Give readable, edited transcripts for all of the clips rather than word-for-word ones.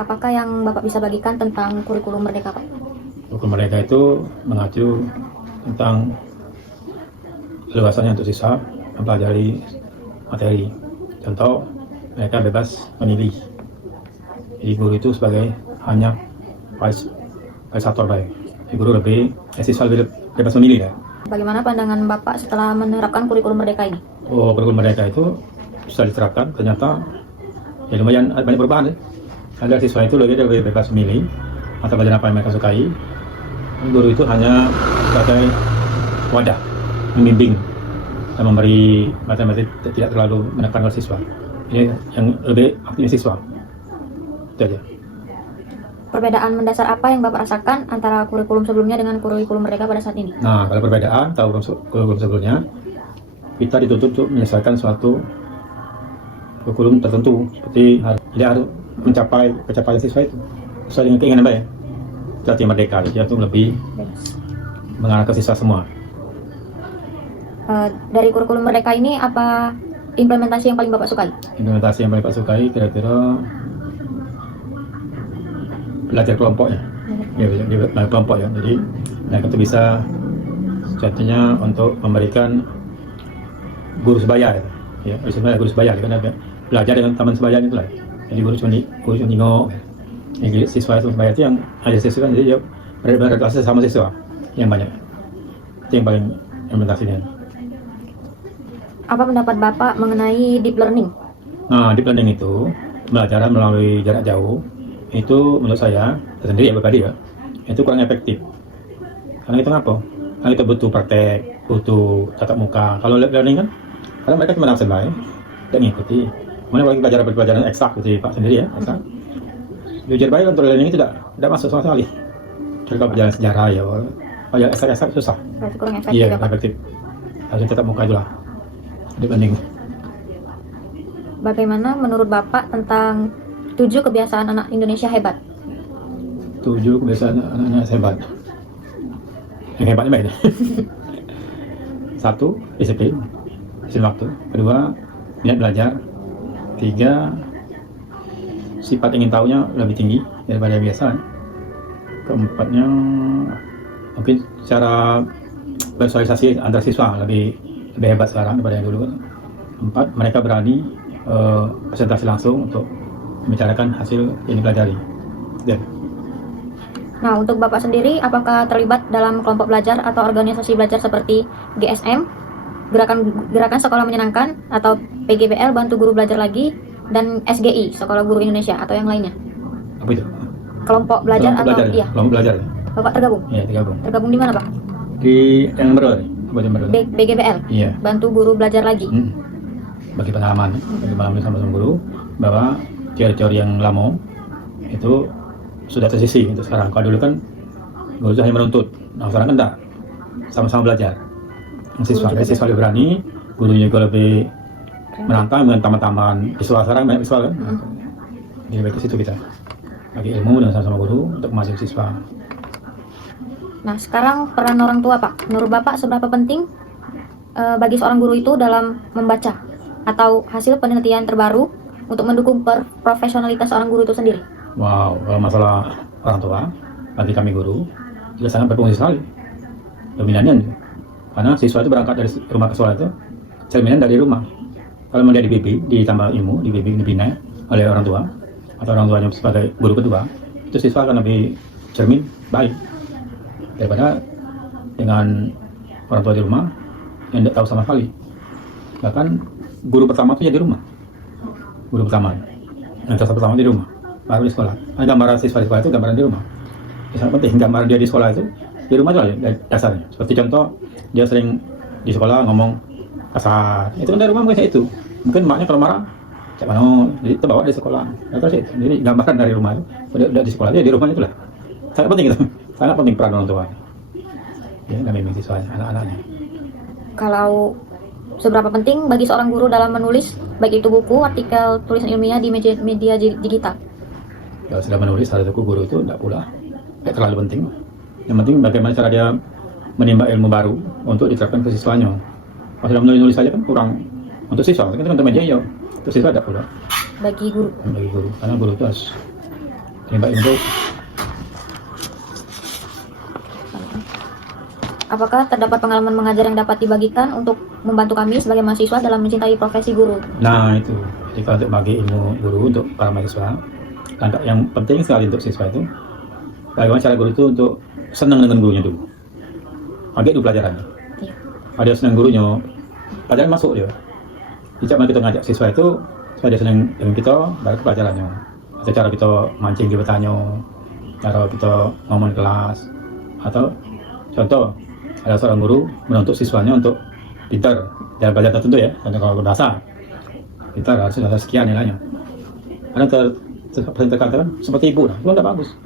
Apakah yang Bapak bisa bagikan tentang kurikulum Merdeka, Pak? Kurikulum Merdeka itu mengacu tentang keleluasannya untuk siswa mempelajari materi. Contoh, mereka bebas memilih. Jadi guru itu sebagai hanya fasilitator baik. Jadi guru siswa lebih bebas memilih ya. Bagaimana pandangan Bapak setelah menerapkan kurikulum Merdeka ini? Oh, kurikulum Merdeka itu sudah diterapkan, ternyata ya lumayan banyak perubahan ya. Agar siswa itu lebih bebas memilih mata pelajaran apa yang mereka sukai. Guru itu hanya sebagai wadah, membimbing dan memberi materi tidak terlalu menekan ke siswa. Ini yang lebih aktif siswa. Itu aja. Perbedaan mendasar apa yang Bapak rasakan antara kurikulum sebelumnya dengan kurikulum Merdeka pada saat ini? Nah, kalau perbedaan kurikulum sebelumnya, kita dituntut untuk menyelesaikan suatu kurikulum tertentu, seperti harus mencapai pencapaian siswa itu sesuai dengan keinginan baik. Jadi Merdeka itu lebih mengarah ke siswa semua. Dari kurikulum Merdeka ini apa implementasi yang paling Bapak sukai? Implementasi yang paling Bapak sukai kira-kira belajar kelompoknya. Ya, belajar kelompok ya. Jadi mereka itu bisa contohnya untuk memberikan guru sebaya ya. Guru sebaya kan belajar dengan teman sebaya itulah. Jadi guru cuma nengok. Jadi siswa itu sebaya itu yang ada siswa kan, jadi dia berinteraksi sama siswa yang banyak. Itu yang paling implementasinya. Apa pendapat Bapak mengenai deep learning? Nah, deep learning itu belajar melalui jarak jauh itu menurut saya sendiri ya pribadi ya, itu kurang efektif. Karena itu ngapa? Karena kita butuh praktek, butuh tatap muka. Kalau learning kan, karena mereka cuma langsung baik dan ngikuti. Mana kalau pelajaran eksak seperti Pak sendiri ya, eksak. Belajar baik untuk learning itu tidak masuk sama sekali. Jadi kalau pelajaran sejarah ya, pelajaran eksak susah. Berarti kurang efektif Iya, ya, Pak? efektif. Harus tatap muka itulah. Deep learning. Bagaimana menurut Bapak tentang 7 kebiasaan anak Indonesia hebat? 7 kebiasaan anak-anak hebat. Yang hebatnya baik. 1. Disiplin waktu. 2. Minat belajar. 3. Sifat ingin tahunya lebih tinggi daripada biasa. 4. Mungkin cara bersosialisasi antar siswa lebih hebat sekarang daripada yang dulu. 4. Mereka berani presentasi langsung untuk membicarakan hasil yang dipelajari. Nah, untuk Bapak sendiri, apakah terlibat dalam kelompok belajar atau organisasi belajar seperti GSM, Gerakan Sekolah Menyenangkan, atau PGBL Bantu Guru Belajar Lagi, dan SGI Sekolah Guru Indonesia, atau yang lainnya? Apa itu? Kelompok belajar kelompok atau belajar, iya? Kelompok belajar. Bapak tergabung? Iya, tergabung. Tergabung di mana, Pak? Di yang baru. BGBL. Iya. Bantu Guru Belajar Lagi. Bagi pengalaman sama guru bahwa teori-teori yang lama itu sudah tersisi untuk sekarang. Kalau dulu kan guru hanya menuntut, nah sekarang kan enggak, sama-sama belajar. Siswa lebih berani, gurunya juga lebih menantang dengan taman-taman visual. Sekarang banyak visual kan. Jadi baik ke situ kita bagi ilmu dan sama-sama guru untuk masuk siswa. Nah, sekarang peran orang tua, Pak. Menurut Bapak seberapa penting bagi seorang guru itu dalam membaca atau hasil penelitian terbaru untuk mendukung profesionalitas seorang guru itu sendiri? Wow, kalau masalah orang tua, bagi kami guru juga sangat berfungsi sekali. Dominannya, karena siswa itu berangkat dari rumah ke sekolah itu cerminan dari rumah. Kalau mau dia dibimbing, ditambah ilmu, dibina oleh orang tua atau orang tuanya sebagai guru kedua, itu siswa akan lebih cermin baik daripada dengan orang tua di rumah yang tidak tahu sama sekali. Bahkan guru pertama itu ya di rumah. Guru pertama, yang pertama di rumah, baru di sekolah. Nah, gambaran siswa-siswa itu gambaran di rumah. Sangat penting gambaran dia di sekolah itu di rumah juga dasarnya. Seperti contoh dia sering di sekolah ngomong kasar, itu kan dari rumah mungkin itu. Mungkin maknya kalau marah, cak mana, jadi itu bawa di sekolah. Terus itu, jadi gambaran dari rumah itu, udah di sekolah dia di rumahnya itulah. Sangat penting itu, sangat penting peran orang tua. Ya, dan memang siswanya, anak-anaknya. Kalau seberapa penting bagi seorang guru dalam menulis, baik itu buku, artikel, tulisan ilmiah di media digital? Kalau sudah menulis satu guru itu tidak pula terlalu penting. Yang penting bagaimana cara dia menimba ilmu baru untuk diterapkan ke siswanya. Kalau sudah menulis saja kan kurang untuk siswa, kan untuk media ya, untuk siswa tidak pula. Bagi guru. Bagi guru, karena guru itu harus Yang baik untuk Apakah terdapat pengalaman mengajar yang dapat dibagikan untuk membantu kami sebagai mahasiswa dalam mencintai profesi guru? nah itu. Jadi kalau untuk bagi ilmu guru untuk para mahasiswa, langkah yang penting sekali untuk siswa itu bagaimana cara guru itu untuk senang dengan gurunya dulu. Agak dulu pelajarannya. Iya. Kalau dia senang gurunya, pelajaran masuk dia. Tidak kita ngajak siswa itu supaya dia senang dengan kita, baru ke pelajarannya. Atau cara kita mancing dia bertanya, cara kita ngomong di kelas, atau contoh ada seorang guru menuntut siswanya untuk pintar dalam belajar tertentu ya, contoh kalau bahasa pintar harus ada sekian nilainya. Ada terkatakan seperti ibu, itu tidak bagus.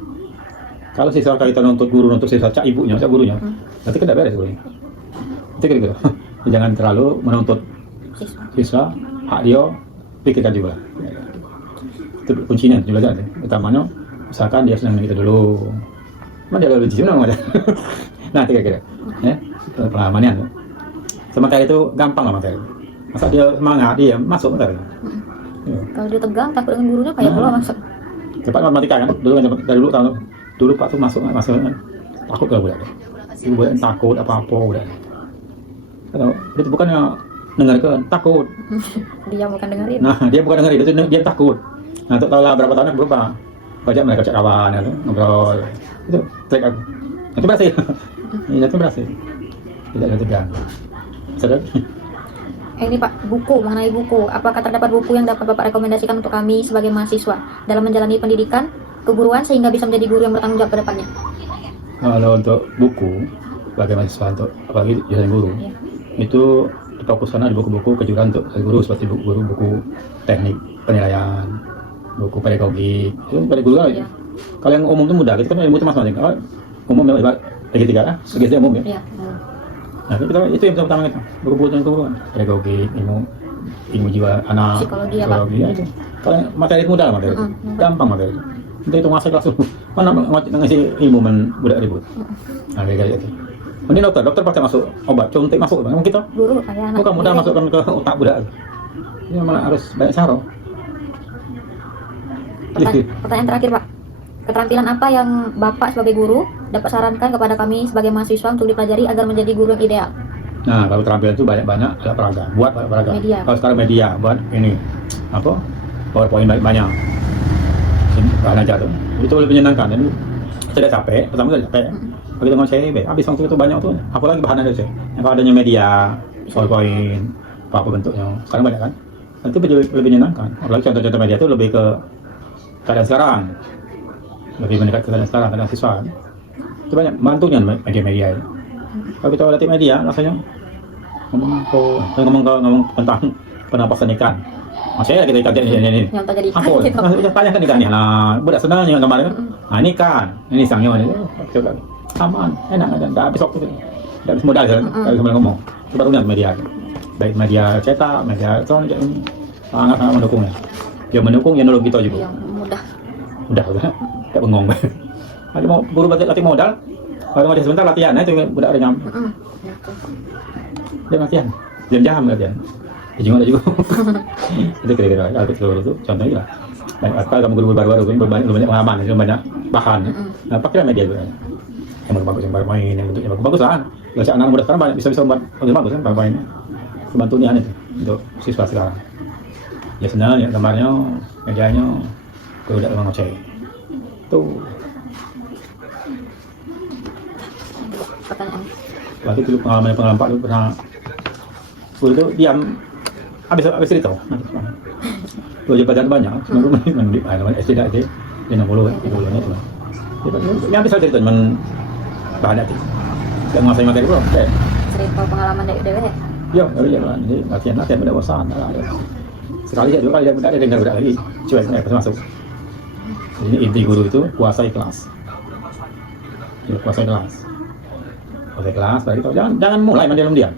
Kalau siswa kita nuntut guru, nuntut siswa cak ibunya, cak gurunya, nanti kan tidak beres gurunya. Itu kira-kira. Jangan terlalu menuntut siswa, hak dia pikirkan juga. Itu kuncinya juga kan. Utamanya misalkan dia senang itu dulu. Mana dia lebih senang aja. Nah, kira-kira. Ya, pengalamannya. Sementara itu gampang lah materi. Masa dia semangat dia masuk materi. Ya. Kalau dia tegang takut dengan gurunya kayak belum masuk. Cepat matematika kan. Dari dulu tahun dulu Pak tuh masuk kan. Takut kalau budak. Budak takut apa-apa budak. Kalau itu bukannya dengarkan, takut. Dia bukan dengerin. Nah, dia bukan dengerin, itu dia takut. Nah, untuk tahu lah berapa tahunnya berubah. Baca mereka cek kawan, ya, ngobrol. Itu trik aku. Itu berhasil. Itu berhasil. Tidak ada tegang. Sedap. Ini Pak, buku, mengenai buku. Apakah terdapat buku yang dapat Bapak rekomendasikan untuk kami sebagai mahasiswa dalam menjalani pendidikan keguruan sehingga bisa menjadi guru yang bertanggung jawab ke depannya? Kalau untuk buku, sebagai mahasiswa untuk apalagi jurusan guru, Ya. itu fokuskan di buku-buku kejuruan untuk guru seperti buku teknik penilaian, buku pedagogi. Itu pedagogi kan. Ya. Kalau yang umum itu mudah, kita kan ilmu itu masing-masing. Kalau umum ya, bagi tiga lah, bagi umum ya. Ya. Nah, itu yang pertama kita buku-buku tentang keguruan, pedagogi, ilmu jiwa anak, Psikologi ya, Pak. ya itu. Kalau materi itu mudah materi, gampang materi. Itu masuk kelas mana ngasih ilmu budak ribut. Nah, kayak gitu. Ini dokter pasti masuk obat, contek masuk, memang kita. Guru kayak anak. Bukan mudah masukkan ke otak budak. Ini malah harus banyak cara. Pertanyaan terakhir Pak, keterampilan apa yang Bapak sebagai guru dapat sarankan kepada kami sebagai mahasiswa untuk dipelajari agar menjadi guru yang ideal? Nah, kalau keterampilan itu banyak alat peraga, buat alat peraga. Media. Kalau sekarang media, buat ini apa? PowerPoint banyak. Bahan aja tuh. Itu lebih menyenangkan. Jadi tidak capek, pertama tidak capek. Begitu ngomong saya, habis waktu itu banyak tuh. Apalagi bahan ada sih. Yang adanya media, PowerPoint, apa bentuknya. Sekarang banyak kan? Nanti lebih menyenangkan. Apalagi contoh-contoh media itu lebih ke keadaan sekarang. Lebih mendekat ke keadaan sekarang, keadaan siswa. Itu banyak mantunya media-media ini. Kalau kita lihat media, rasanya ngomong tentang penampasan ikan. Masih kita ikan ini. Yang tak jadi ikan Apa? gitu. Masih tanyakan ikannya. Nah, budak senangnya kemarin. Nah, ini ikan, ini sangnya ini. Coba aman, enak kan? Dah habis waktu itu. Dah habis modal kan? Kalau semua ngomong. Coba lihat media. Baik media cetak, media elektronik ini sangat mendukungnya. Dia mendukung, ya nolong kita juga. Yang mudah. Udah. Kayak bengong. Ada mau guru latih modal. Kalau mau sebentar latihan, itu budak ada nyam. Dia latihan, jam-jam latihan. Dia juga ada juga. Itu kira-kira guru itu contohnya lah. Apa kamu guru baru-baru banyak pengalaman, banyak bahan. Nah, pakai media juga. Yang bagus yang baru main, yang bentuknya bagus lah. Kalau anak muda sekarang banyak bisa buat bagus kan bagus ini. Kebantu nih itu untuk siswa sekarang. Ya senang ya gambarnya, medianya, kalau udah memang ngoceh. Tuh. Pertanyaan. Waktu itu pengalaman Pak lu pernah guru itu diam habis cerita. Lu juga belajar banyak, cuma di SD dah itu 50 itu. Yang bisa cerita cuman bahan itu. Enggak nguasain materi bro. Cerita pengalaman dari dewe. Ya, jadi latihan pada bosan lah. Sekali ya, 2 kali dia tidak dengar lagi. Cuek pas masuk. Ini inti guru itu kuasai kelas. Ya, kuasai kelas. Baru itu jangan mulai main diam-diam.